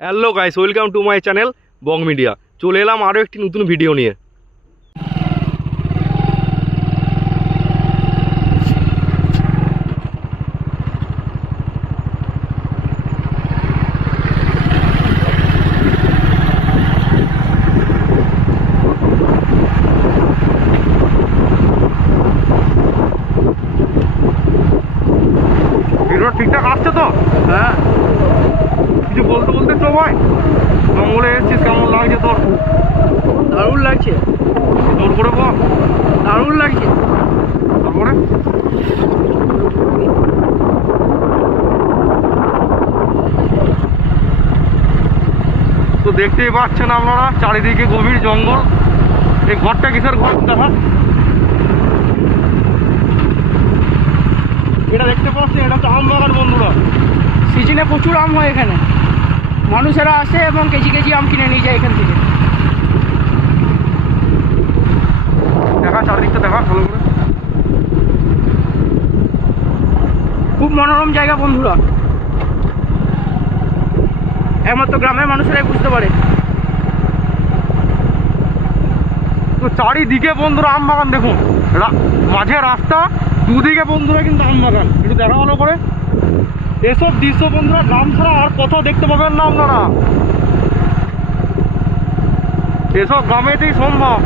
Hello guys, welcome to my channel Bong media. চলে এলাম আরও একটি নতুন ভিডিও নিয়ে। ভিডিও ঠিকঠাক আসছে তো? হ্যাঁ, কিছু বলতে বলতে তো ভাই, জঙ্গলে এসেছিস, কেমন লাগছে তোর? দারুণ লাগছে, জোর করে বল। দারুণ লাগছে। তারপরে তো দেখতেই পাচ্ছেন আপনারা, চারিদিকে গভীর জঙ্গল। এই ঘরটা কিসের ঘর দেখা? এটা দেখতে পাচ্ছেন, এটা হচ্ছে আম বাগান বন্ধুরা। সিজনে প্রচুর আম হয় এখানে, মানুষেরা আসে এবং কেজি কেজি আম কিনে নিয়ে যায় এখান থেকে। দেখা, চারিদিকটা দেখা ভালো করে। খুব মনোরম জায়গা বন্ধুরা, একমাত্র গ্রামের মানুষেরাই বুঝতে পারে। তো চারিদিকে বন্ধুরা আম বাগান দেখুন, মাঝে রাস্তা, দুদিকে বন্ধুরা কিন্তু আম বাগান। একটু দেখা ভালো করে। এসব দৃশ্য বন্ধুরা গ্রাম ছাড়া আর কোথাও দেখতে পাবেন না আপনারা। এসব গ্রামেতেই সম্ভব।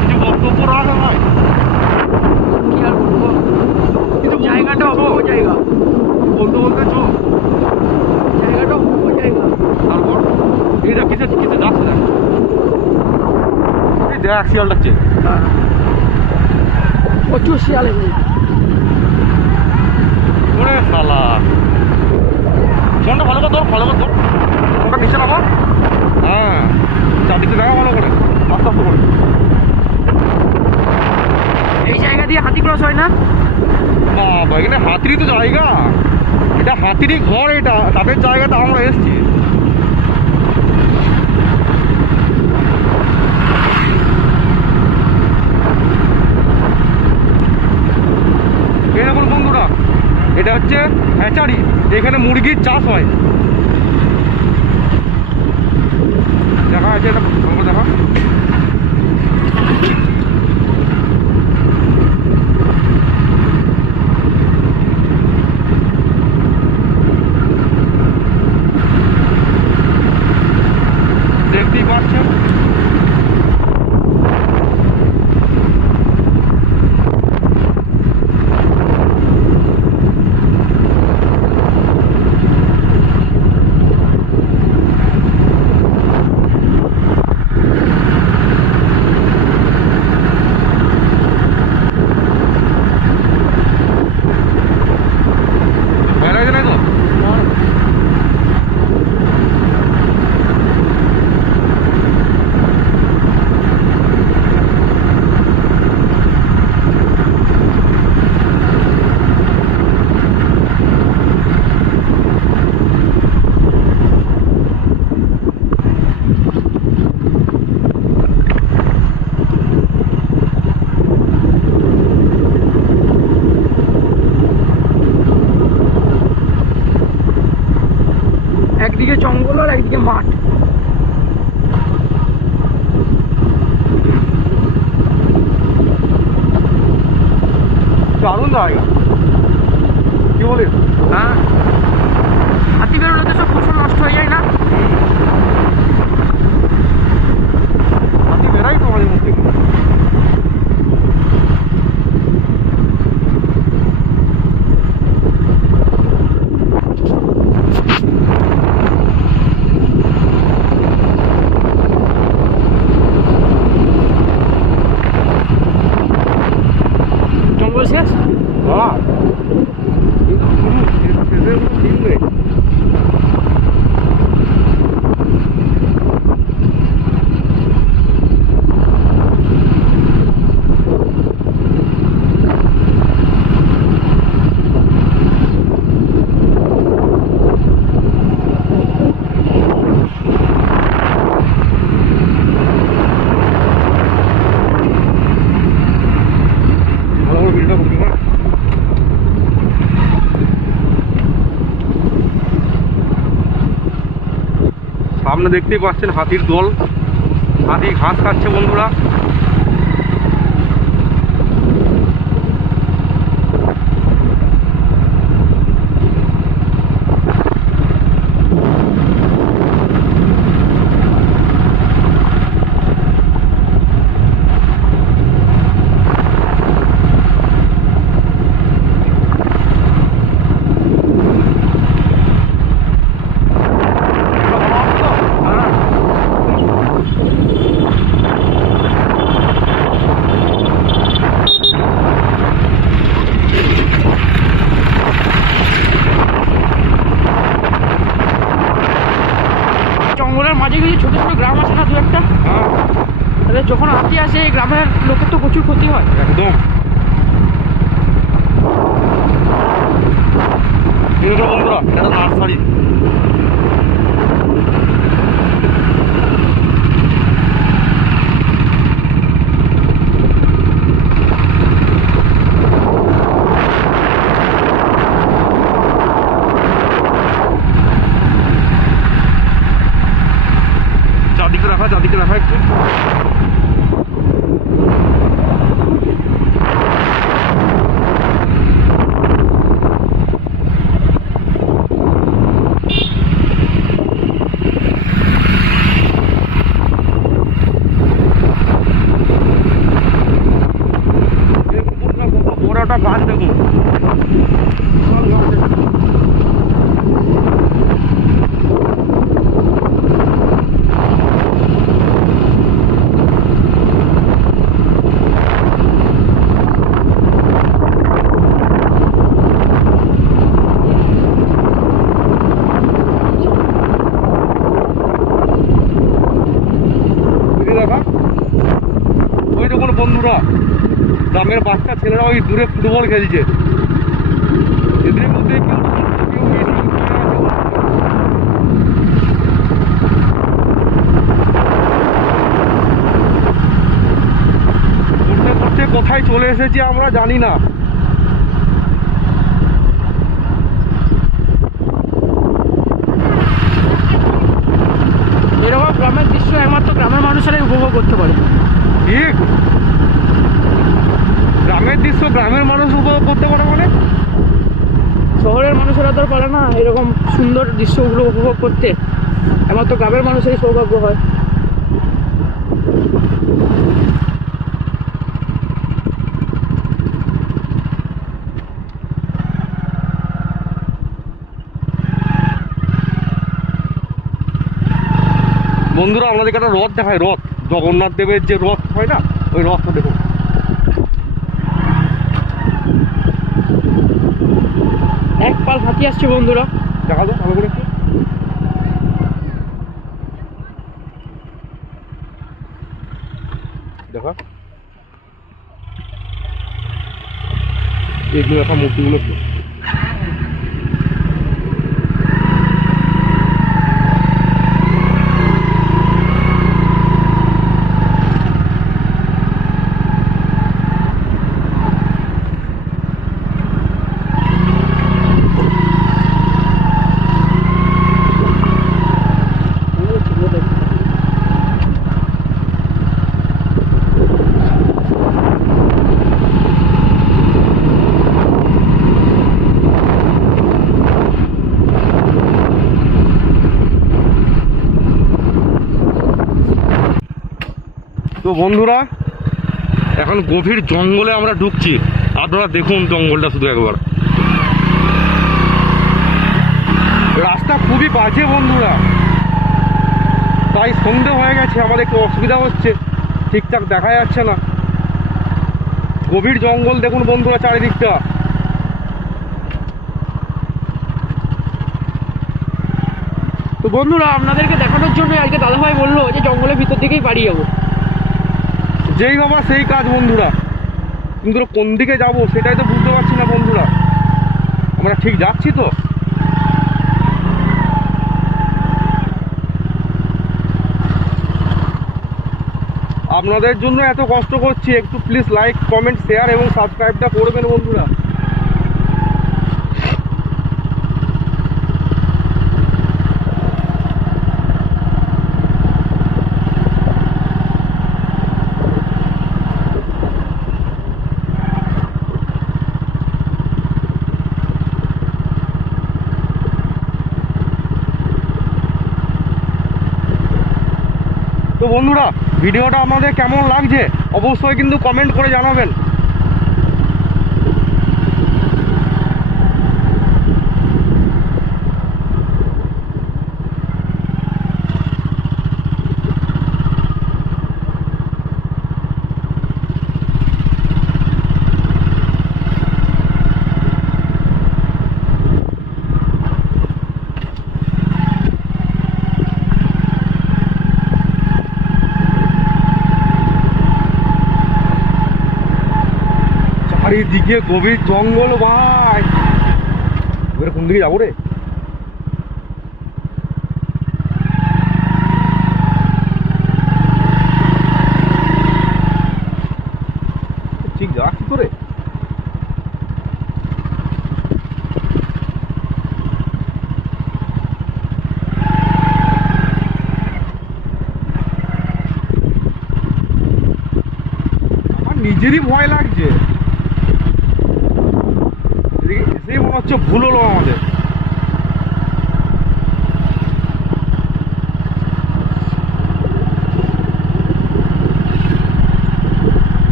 কিছু বক্তব্য রাখা হয়, কি আর বলবো, কিছু জায়গাটা অপূর্ব জায়গা, বলতে বলতে চো। জায়গাটা অপূর্ব জায়গা। তারপর এইটা কিসে কিসে যাচ্ছে দেখ, এই দেখ শিয়াল ডাকছে। হ্যাঁ, প্রচুর শিয়াল এখানে। ওরে শালা, ফোনটা ভালো করে ধর, ভালো করে ধর, ফোনটা নিচে নামা। হ্যাঁ, চারদিকে দেখা ভালো করে, আস্তে আস্তে করে। এই জায়গা দিয়ে হাতি ক্রস হয় না? বাবা, এখানে হাতিরই তো জায়গা, এটা হাতিরই ঘর, এটা তাদের জায়গাতে আমরা এসছি। এই দেখুন বন্ধুরা, এটা হচ্ছে হ্যাচারি, এখানে মুরগির চাষ হয়। দেখা আছে এটা, ভালো দেখা। দেখতেই পাচ্ছেন ভালো লাগছে না তো? একদিকে জঙ্গল আর একদিকে মাঠ। দারুণ জায়গা, কি বলিস? হ্যাঁ, হাতি বেরোলে তো সব ফসল নষ্ট হয়ে যায় না? হাতি বেড়াই তো মাঝে মধ্যে। জঙ্গল শেষ। হ্যাঁ, ঠিক নেই। সামনে দেখতেই পাচ্ছেন হাতির দল, হাতি ঘাস খাচ্ছে বন্ধুরা। জঙ্গলের মাঝে কিছু ছোট ছোট গ্রাম আছে না, দু একটা, তাহলে যখন হাতি আসে এই গ্রামের লোকের তো প্রচুর ক্ষতি হয়। একদম বন্ধুরা, এটা নার্সারি। চারদিকে রাখা একটু। বড় একটা গাছ দেখুন। ওই দেখুন বন্ধুরা, গ্রামের বাচ্চা ছেলেরা ওই দূরে ফুটবল খেলছে। এদের মধ্যে কেউ করতে করতে কোথায় চলে এসেছি আমরা জানি না। এরকম গ্রামের দৃশ্য একমাত্র গ্রামের মানুষেরাই উপভোগ করতে পারে। ঠিক, গ্রামের দৃশ্য গ্রামের মানুষ উপভোগ করতে পারে মানে শহরের মানুষেরা তো আর পারে না এরকম সুন্দর দৃশ্যগুলো উপভোগ করতে, একমাত্র গ্রামের মানুষেরই সৌভাগ্য হয়। বন্ধুরা আমাদেরকে একটা রথ দেখায়, রথ জগন্নাথ দেবের যে রথ হয় না, ওই রথটা দেখুন। এক পাল হাতি আসছে বন্ধুরা, দেখা দাও ভালো করে একটু। দেখা এগুলো দেখা মূর্তিগুলো কি? তো বন্ধুরা এখন গভীর জঙ্গলে আমরা ঢুকছি, আপনারা দেখুন জঙ্গলটা শুধু একবার। রাস্তা খুবই বাজে বন্ধুরা, তাই সন্ধে হয়ে গেছে, আমাদের একটু অসুবিধা হচ্ছে, ঠিকঠাক দেখা যাচ্ছে না। গভীর জঙ্গল দেখুন বন্ধুরা চারিদিকটা। তো বন্ধুরা আপনাদেরকে দেখানোর জন্য আজকে দাদাভাই বললো যে জঙ্গলের ভিতর দিকেই বাড়ি যাবো। যেই বাবা সেই কাজ বন্ধুরা, কিন্তু কোন দিকে যাব সেটাই তো বুঝতে পারছি না বন্ধুরা। আমরা ঠিক যাচ্ছি তো? আপনাদের জন্য এত কষ্ট করছি, একটু প্লিজ লাইক কমেন্ট শেয়ার এবং সাবস্ক্রাইবটা করবেন বন্ধুরা। তো বন্ধুরা, ভিডিওটা আমাদের কেমন লাগছে অবশ্যই কিন্তু কমেন্ট করে জানাবেন। চারিদিকে গভীর জঙ্গল ভাই, এবারে কোন দিকে যাবো রে? ঠিক যা কি করে আমার নিজেরই ভয় লাগছে, এসেই মনে হচ্ছে ভুল হলো আমাদের।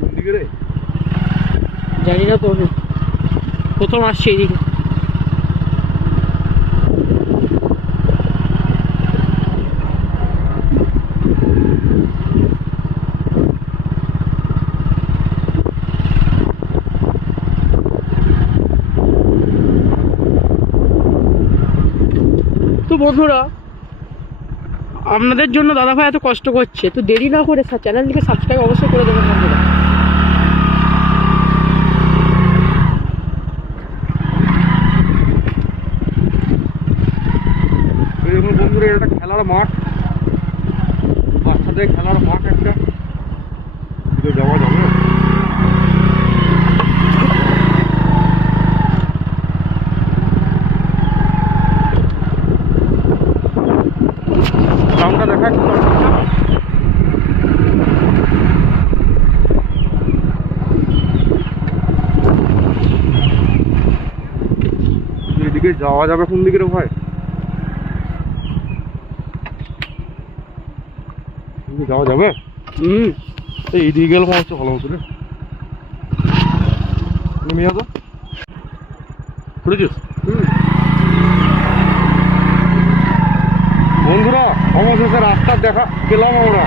কোন দিকে রে? জানি না তো, প্রথম আসছে এদিকে। তো বন্ধুরা, আপনাদের জন্য দাদাভাই এত কষ্ট করছে, তো দেরি না করে চ্যানেলটিকে সাবস্ক্রাইব অবশ্যই করে দেবেন বন্ধুরা। দেখুন বন্ধুরা, এটা একটা খেলার মাঠ, বাচ্চাদের খেলার মাঠ একটা, যাওয়া যাবে। গ্রামটা দেখা এদিকে যাওয়া যাবে কোন দিকে রে ভাই? যাওয়া যাবে? এইদিকে গেলে মনে হচ্ছে ভালো হতো রে। নেমে যাবো, বুঝেছিস? বন্ধুরা, অবশেষে রাস্তার দেখা পেলাম আমরা।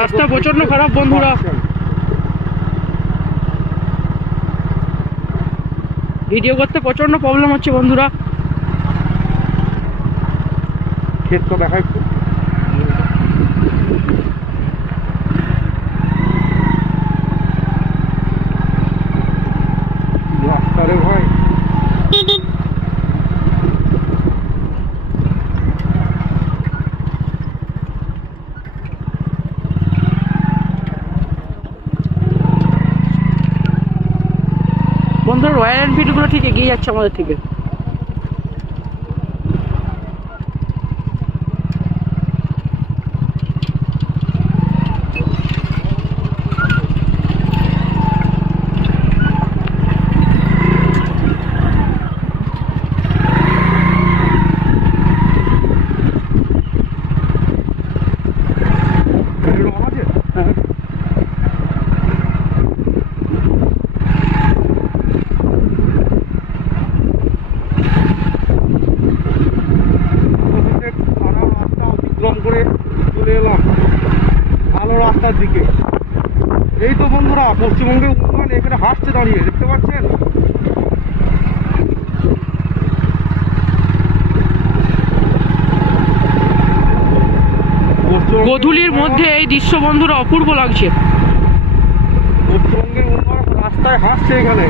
রাস্তা প্রচন্ড খারাপ বন্ধুরা, ভিডিও করতে প্রচন্ড প্রবলেম হচ্ছে বন্ধুরা। ক্ষেতটা দেখা একটু। রাস্তা রে ভাই, বন্ধুরা রয়্যাল এনফিল্ডগুলো ঠিক এগিয়ে যাচ্ছে আমাদের থেকে। করে চলে এলাম ভালো রাস্তার দিকে। এই তো বন্ধুরা, পশ্চিমবঙ্গের উন্নয়ন এখানে হাসছে দাঁড়িয়ে, দেখতে পাচ্ছেন? গোধূলির মধ্যে এই দৃশ্য বন্ধুরা অপূর্ব লাগছে। পশ্চিমবঙ্গের উন্নয়ন রাস্তায় হাসছে এখানে।